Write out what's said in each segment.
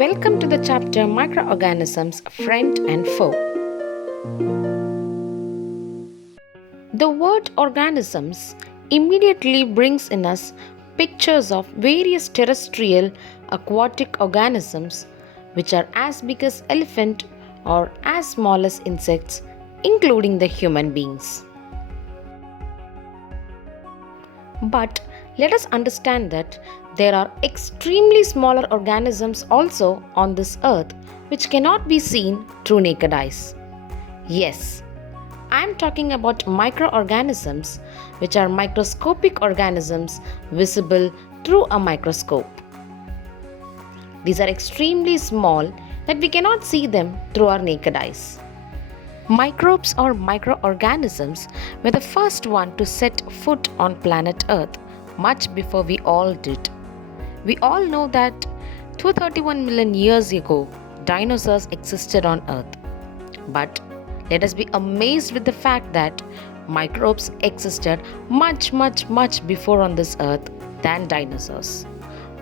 Welcome to the chapter Microorganisms, Friend and Foe. The word organisms immediately brings in us pictures of various terrestrial aquatic organisms which are as big as elephant or as small as insects, including the human beings. But let us understand that there are extremely smaller organisms also on this earth which cannot be seen through naked eyes. Yes, I am talking about microorganisms, which are microscopic organisms visible through a microscope. These are extremely small that we cannot see them through our naked eyes. Microbes or microorganisms were the first one to set foot on planet Earth much before we all did. We all know that 231 million years ago, dinosaurs existed on Earth. But let us be amazed with the fact that microbes existed much before on this earth than dinosaurs.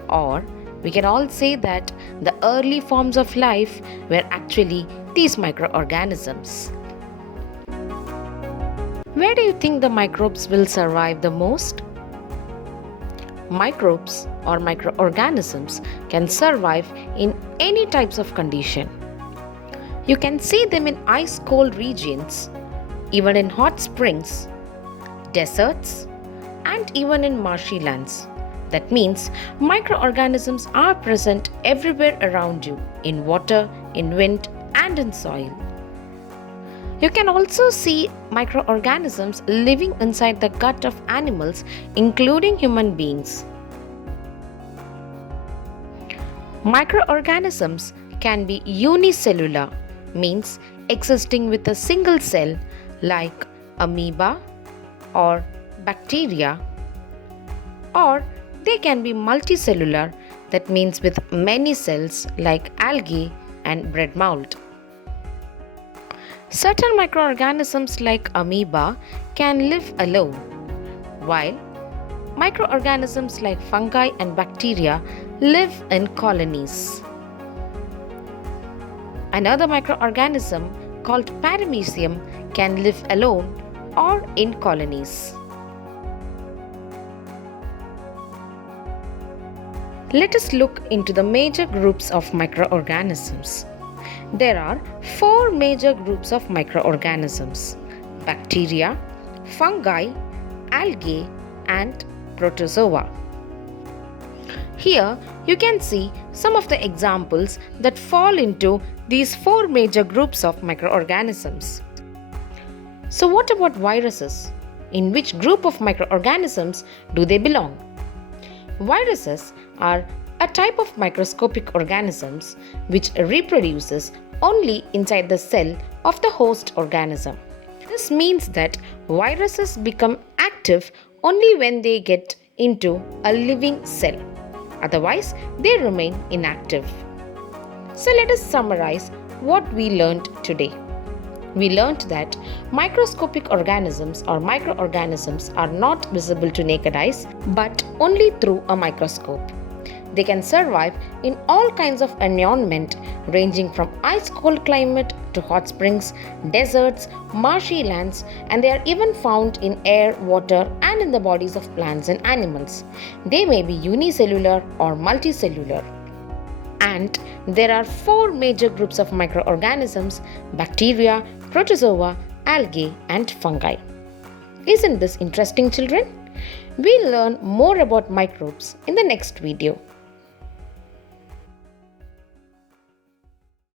Or we can all say that the early forms of life were actually these microorganisms. Where do you think the microbes will survive the most? Microbes or microorganisms can survive in any types of condition. You can see them in ice-cold regions, even in hot springs, deserts, and even in marshy lands. That means microorganisms are present everywhere around you, in water, in wind, and in soil. You can also see microorganisms living inside the gut of animals, including human beings. Microorganisms can be unicellular, means existing with a single cell like amoeba or bacteria, or they can be multicellular, that means with many cells like algae and bread mold. Certain microorganisms like amoeba can live alone, while microorganisms like fungi and bacteria live in colonies. Another microorganism called paramecium can live alone or in colonies. Let us look into the major groups of microorganisms. There are 4 major groups of microorganisms: bacteria, fungi, algae, and protozoa. Here you can see some of the examples that fall into these 4 major groups of microorganisms. So what about viruses? In which group of microorganisms do they belong? Viruses are a type of microscopic organisms which reproduces only inside the cell of the host organism. This means that viruses become active only when they get into a living cell. Otherwise, they remain inactive. So let us summarize what we learned today. We learned that microscopic organisms or microorganisms are not visible to naked eyes but only through a microscope. They can survive in all kinds of environment ranging from ice-cold climate to hot springs, deserts, marshy lands, and they are even found in air, water, and in the bodies of plants and animals. They may be unicellular or multicellular. And there are 4 major groups of microorganisms: bacteria, protozoa, algae, and fungi. Isn't this interesting, children? We'll learn more about microbes in the next video.